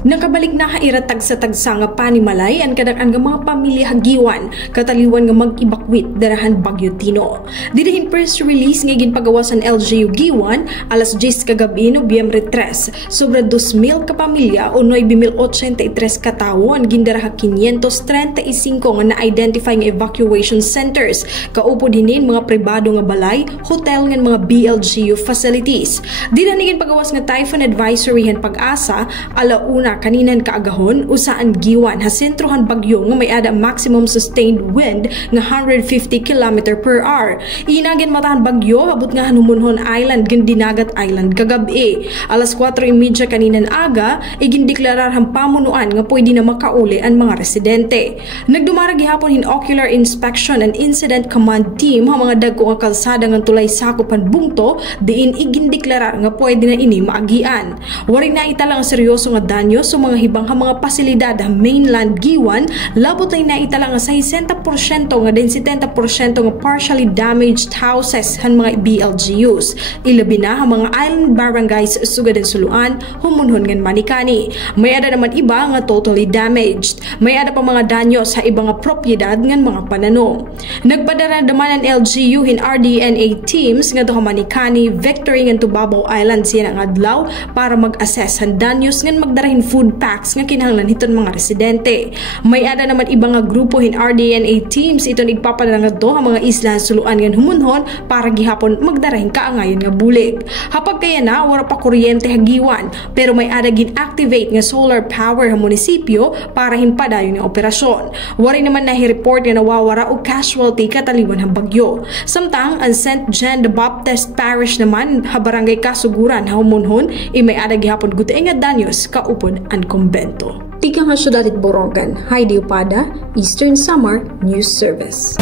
Nakabalik na hairatag sa tagsa nga panimalay ang kadang-an nga mga pamilya hagiwan kataliwan nga mag-evacuate darahan Bagyo Tino. Dirahin press release nga ginpagawasan LGU Giwan alas 10 kagabi Nobyembre 3 sobre 2,000 ka pamilya o 9,083 ka tawo ang gindaraha 535 nga na-identify nga evacuation centers kaupo dinin mga pribado nga balay, hotel nga mga BLGU facilities. Dirahin ginpagawas nga typhoon advisory han Pag-asa alauna kaninan kaagahon usaan Giwan ha sentrohan bagyo nga may ada maximum sustained wind nga 150 km per hour. Inagin matahan bagyo abot nga Humunhon Island Gandinagat Island kagabi. Alas 4:30 kaninan aga igindeklarar ang pamunuan nga pwede na makauli ang mga residente. Nagdumara gihapon hin ocular inspection and incident command team ha mga dagko nga kalsada nga tulay sakupan bungto diin igindeklarar nga pwede na ini maagian. Wari na italang seryoso nga danyo sa mga hibang mga pasilidad sa mainland Giwan, labot ay naitalang nga 60% nga din 70% nga partially damaged houses han mga BLGUs. Ilabi na ang mga island barangays sugad din suluan, Humunhon ngan Manikani. May ada naman iba nga totally damaged. May ada pa mga danyo sa ibang nga propiedad ngan mga panano. Nagpadara naman ang LGU hin RDNA teams nga duha Manikani, Victory ngan Tubabo Island siya nga adlaw para mag-assess han danyos ngan magdarahin food packs nga kinahanglan hiton mga residente. May ada naman ibang nga grupo hin RDNA teams iton igpapadala nga do ang mga isla suluan ngan Humunhon para gihapon magdarahin kaangayon nga bulig. Hapag kaya na wala pa kuryente hagiwan pero may ada gin-activate nga solar power sa munisipyo para himpadayon nga operasyon. Wari naman nahi-report nga nawawara o casualty kataliwan ng bagyo. Samtang ang St. John the Baptist Parish naman ha barangay Kasuguran ha Humunhon may ada gihapon gutay nga danyos kaupod ang kumbento. Tigang nga syudad at Borogan, Heidi Upada, Eastern Samar News Service.